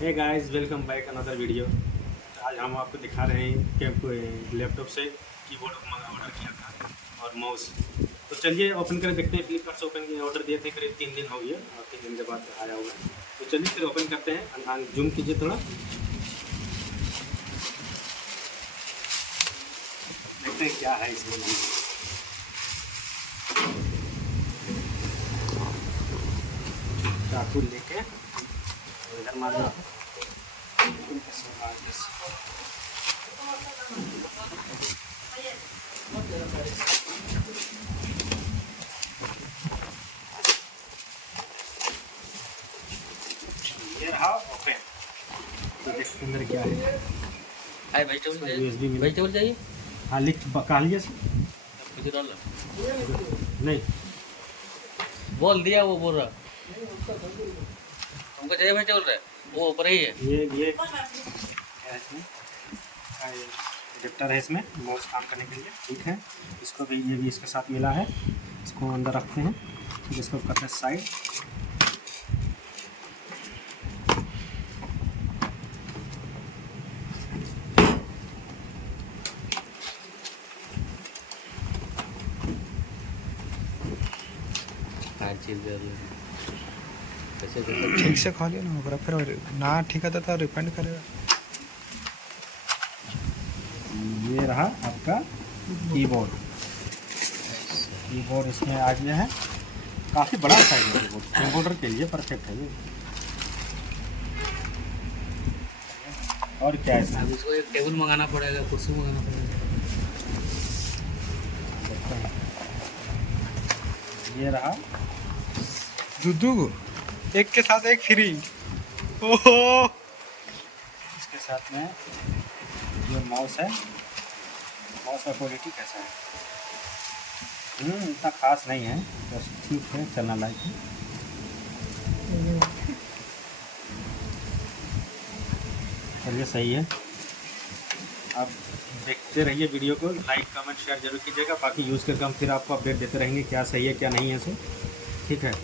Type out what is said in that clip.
हे guys, welcome back another video. आज हम आपको दिखा रहे हैं कि लैपटॉप से कीबोर्ड ऑर्डर किया था और माउस। तो चलिए ओपन कर देखते हैं। फ्लिपकार्ट से ओपन ऑर्डर दिए थे, करीब 3 दिन हो गया और 3 दिन के बाद आया होगा। तो चलिए फिर ओपन करते हैं। जूम कीजिए थोड़ा, देखते हैं क्या है इसमें। चाकू लेके इधर मार दो। ये रहा ओपन। तो देखते अंदर क्या है। हाय वेजिटेबल USB मिला। वेजिटेबल चाहिए हाँ, लिख कहा लिया मुझे डाल नहीं। बोल दिया वो बोल रहा हमको चाहिए वेजिटेबल रहे वो ऊपर ही है। ये क्या है इसमें? एडेप्टर है इसमें माउस काम करने के लिए। ठीक है, इसको भी ये भी इसके साथ मिला है। इसको अंदर रखते हैं, फिर इसको करते हैं साइड। ठीक से खा लिया ना होगा, फिर ना ठीक है तो रिफंड करेगा। ये रहा आपका कीबोर्ड। कीबोर्ड इसमें आ गया है। काफ़ी बड़ा साइज है कीबोर्ड, कंप्यूटर के लिए परफेक्ट है ये। और क्या है इसमें? अब इसको एक टेबल मंगाना पड़ेगा, कुर्सी मंगाना पड़ेगा। ये रहा दूधू एक के साथ एक फ्री। ओहो, इसके साथ में ये माउस है। माउस का क्वालिटी कैसा है? इतना खास नहीं है, बस ठीक है, चलना लायक है। चलिए सही है। आप देखते रहिए वीडियो को, लाइक कमेंट शेयर जरूर कीजिएगा। बाकी यूज़ करके हम फिर आपको अपडेट देते रहेंगे क्या सही है क्या नहीं है। सो ठीक है।